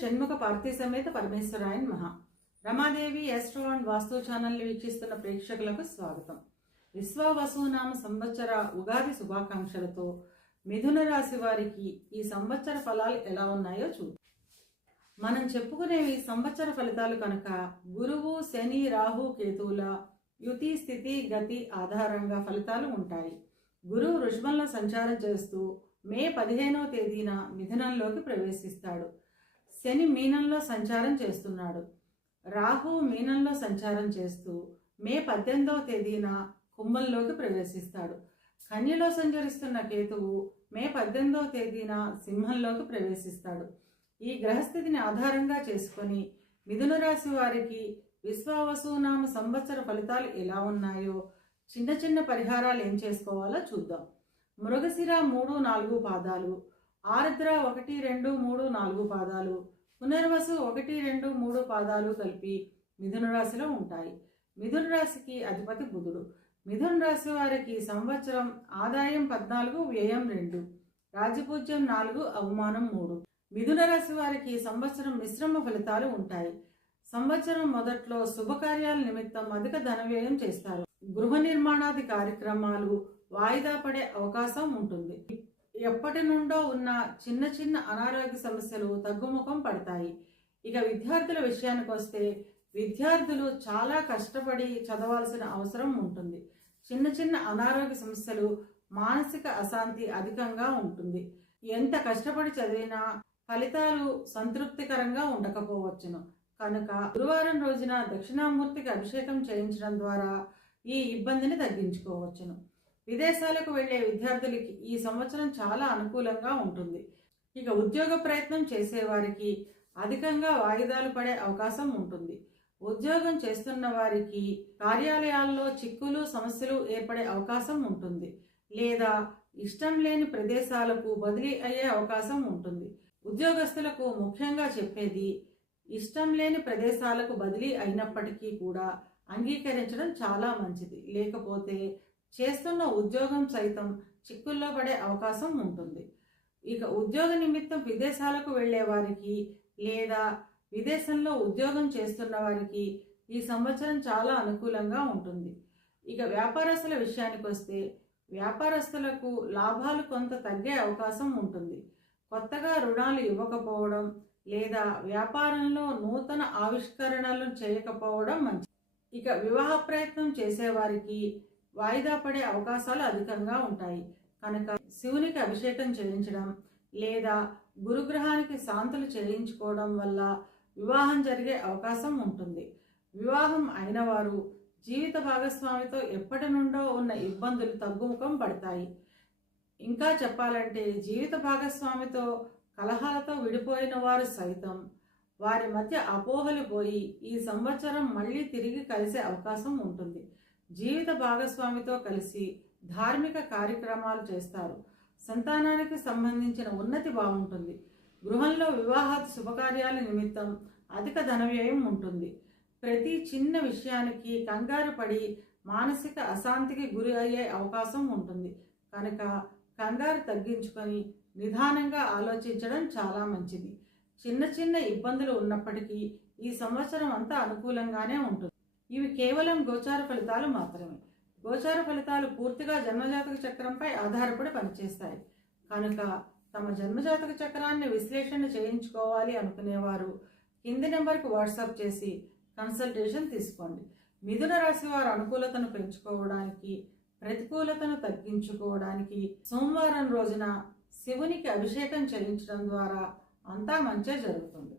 షణ్ముఖ పార్థి సమేత పరమేశ్వరాయ నమః. Ramadevi astro and వాస్తు ఛానల్ని వీక్షిస్తున్న ప్రేక్షకులకు స్వాగతం. విశ్వావసునామ సంవత్సర ఉగాది శుభాకాంక్షలతో మిథున రాశి వారికి ఈ సంవత్సర ఫలాలు ఎలా ఉన్నాయో చూద్దాం. మనం చెప్పుకునేవి సంవత్సర ఫలితాలు కనుక గురువు, శని, రాహు, కేతువుల యుతి, స్థితి, గతి ఆధారంగా ఫలితాలు ఉంటాయి. గురువు వృషభంలో సంచారం చేస్తూ మే 15వ తేదీన మిథునంలోకి ప్రవేశిస్తాడు. శని మీనంలో సంచారం చేస్తున్నాడు. రాహు మీనంలో సంచారం చేస్తూ మే 18వ తేదీన కుంభంలోకి ప్రవేశిస్తాడు. కన్యలో సంచరిస్తున్న కేతువు మే 18వ తేదీన సింహంలోకి ప్రవేశిస్తాడు. ఈ గ్రహస్థితిని ఆధారంగా చేసుకొని మిథున రాశి వారికి విశ్వావసునామ సంవత్సర ఫలితాలు ఎలా ఉన్నాయో చిన్న చిన్న పరిహారాలు ఏం చేసుకోవాలో చూద్దాం. మృగశిర 3, 4 పాదాలు, ఆర్ద్ర 1, 2, 3, 4 పాదాలు, పునర్వసు 1, 2, 3 పాదాలు కలిపి మిథున రాశిలో ఉంటాయి. మిథున రాశికి అధిపతి బుధుడు. మిథున రాశి వారికి సంవత్సరం ఆదాయం 14, వ్యయం 2, రాజపూజ్యం 4, అవమానం 3. మిథున రాశి వారికి సంవత్సరం మిశ్రమ ఫలితాలు ఉంటాయి. సంవత్సరం మొదట్లో శుభకార్యాల నిమిత్తం అధిక ధన వ్యయం చేస్తారు. గృహ నిర్మాణాది కార్యక్రమాలు వాయిదా పడే అవకాశం ఉంటుంది. ఎప్పటి నుండో ఉన్న చిన్న చిన్న అనారోగ్య సమస్యలు తగ్గుముఖం పడతాయి. ఇక విద్యార్థుల విషయానికి వస్తే విద్యార్థులు చాలా కష్టపడి చదవాల్సిన అవసరం ఉంటుంది. చిన్న చిన్న అనారోగ్య సమస్యలు, మానసిక అశాంతి అధికంగా ఉంటుంది. ఎంత కష్టపడి చదివినా ఫలితాలు సంతృప్తికరంగా ఉండకపోవచ్చును. కనుక గురువారం రోజున దక్షిణామూర్తికి అభిషేకం చేయించడం ద్వారా ఈ ఇబ్బందిని తగ్గించుకోవచ్చును. విదేశాలకు వెళ్లే విద్యార్థులకి ఈ సంవత్సరం చాలా అనుకూలంగా ఉంటుంది. ఇక ఉద్యోగ ప్రయత్నం చేసేవారికి అధికంగా వాయిదాలు పడే అవకాశం ఉంటుంది. ఉద్యోగం చేస్తున్న వారికి కార్యాలయాల్లో చిక్కులు, సమస్యలు ఏర్పడే అవకాశం ఉంటుంది. లేదా ఇష్టం లేని ప్రదేశాలకు బదిలీ అయ్యే అవకాశం ఉంటుంది. ఉద్యోగస్తులకు ముఖ్యంగా చెప్పేది, ఇష్టం లేని ప్రదేశాలకు బదిలీ అయినప్పటికీ కూడా అంగీకరించడం చాలా మంచిది. లేకపోతే చేస్తున్న ఉద్యోగం సైతం చిక్కుల్లో పడే అవకాశం ఉంటుంది. ఇక ఉద్యోగ నిమిత్తం విదేశాలకు వెళ్లే వారికి లేదా విదేశంలో ఉద్యోగం చేస్తున్న వారికి ఈ సంవత్సరం చాలా అనుకూలంగా ఉంటుంది. ఇక వ్యాపారస్తుల విషయానికి వస్తే వ్యాపారస్తులకు లాభాలు కొంత తగ్గే అవకాశం ఉంటుంది. కొత్తగా రుణాలు ఇవ్వకపోవడం లేదా వ్యాపారంలో నూతన ఆవిష్కరణలు చేయకపోవడం మంచిది. ఇక వివాహ ప్రయత్నం చేసేవారికి వాయిదా పడే అవకాశాలు అధికంగా ఉంటాయి. కనుక శివునికి అభిషేకం చేయించడం లేదా గురుగ్రహానికి శాంతులు చేయించుకోవడం వల్ల వివాహం జరిగే అవకాశం ఉంటుంది. వివాహం అయిన వారు జీవిత భాగస్వామితో ఎప్పటి నుండో ఉన్న ఇబ్బందులు తగ్గుముఖం పడతాయి. ఇంకా చెప్పాలంటే జీవిత భాగస్వామితో కలహాలతో విడిపోయిన వారు సైతం వారి మధ్య అపోహలు పోయి ఈ సంవత్సరం మళ్ళీ తిరిగి కలిసే అవకాశం ఉంటుంది. జీవిత భాగస్వామితో కలిసి ధార్మిక కార్యక్రమాలు చేస్తారు. సంతానానికి సంబంధించిన ఉన్నతి బాగుంటుంది. గృహంలో వివాహాది శుభకార్యాల నిమిత్తం అధిక ధన వ్యయం ఉంటుంది. ప్రతి చిన్న విషయానికి కంగారు పడి మానసిక అశాంతికి గురి అయ్యే అవకాశం ఉంటుంది. కనుక కంగారు తగ్గించుకొని నిదానంగా ఆలోచించడం చాలా మంచిది. చిన్న చిన్న ఇబ్బందులు ఉన్నప్పటికీ ఈ సంవత్సరం అంతా అనుకూలంగానే ఉంటుంది. ఇవి కేవలం గోచార ఫలితాలు మాత్రమే. గోచార ఫలితాలు పూర్తిగా జన్మజాతక చక్రంపై ఆధారపడి పనిచేస్తాయి. కనుక తమ జన్మజాతక చక్రాన్ని విశ్లేషణ చేయించుకోవాలి అనుకునేవారు కింది నెంబర్కి వాట్సాప్ చేసి కన్సల్టేషన్ తీసుకోండి. మిథున రాశి వారు అనుకూలతను పెంచుకోవడానికి, ప్రతికూలతను తగ్గించుకోవడానికి సోమవారం రోజున శివునికి అభిషేకం చేయించడం ద్వారా అంతా మంచే జరుగుతుంది.